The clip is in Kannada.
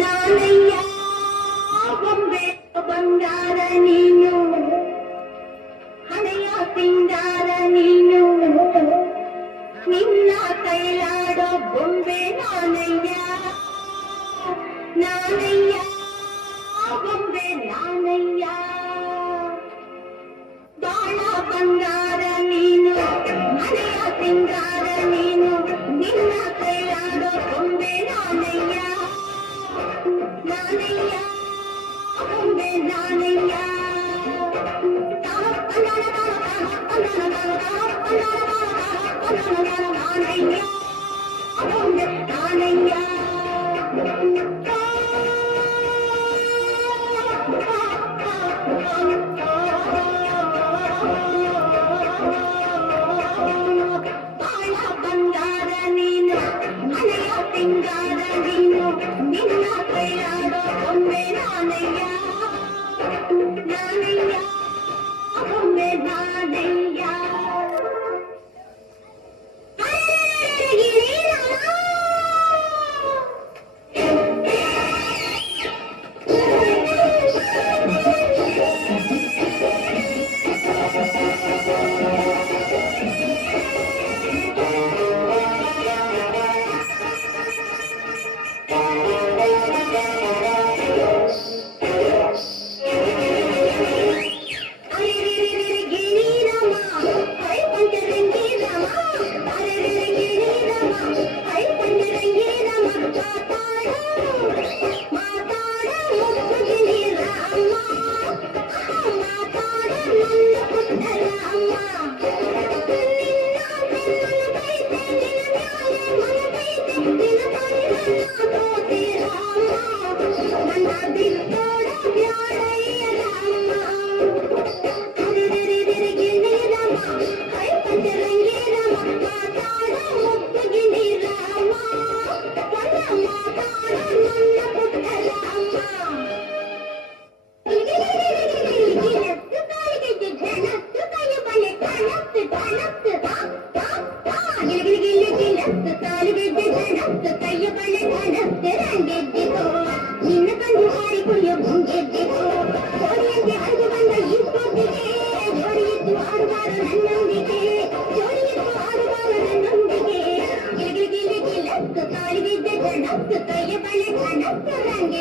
ನಾನಯ್ಯ ಬೊಂಬೆ ಬಂಗಾರ ನೀನು, ಹಣೆಯ ಸಿಂಗಾರ ನೀನು, ನಿನ್ನ ಕೈಲಾಡೋ ಬೊಂಬೆ ನಾನಯ್ಯ, ನಾನಯ್ಯ ಬೊಂಬೆ ನಾನಯ್ಯ. ಬಾಳ ಬಂಗಾರ ನೀನು, ಹಣೆಯ ಸಿಂಗಾರ ನೀನು, ನಿನ್ನ ಕೈಲಾಡೋ ಬೊಂಬೆ ನಾನಯ್ಯ, ನಾನಯ್ಯ ಬೊಂಬೆ ನಾನಯ್ಯ. ನಾನಯ್ಯ ಬೊಂಬೆ ನಾನಯ್ಯ. ಬಾಳ ಬಂಗಾರ ನೀನು, ಹಣೆಯ ಸಿಂಗಾರ ನೀನು, ನಿನ್ನ ಕೈಲಾಡೋ ಬೊಂಬೆ ನಾನಯ್ಯ, ನಾನಯ್ಯ ಬೊಂಬೆ ನಾನಯ್ಯ. ಕೈಯ ಬಳೆ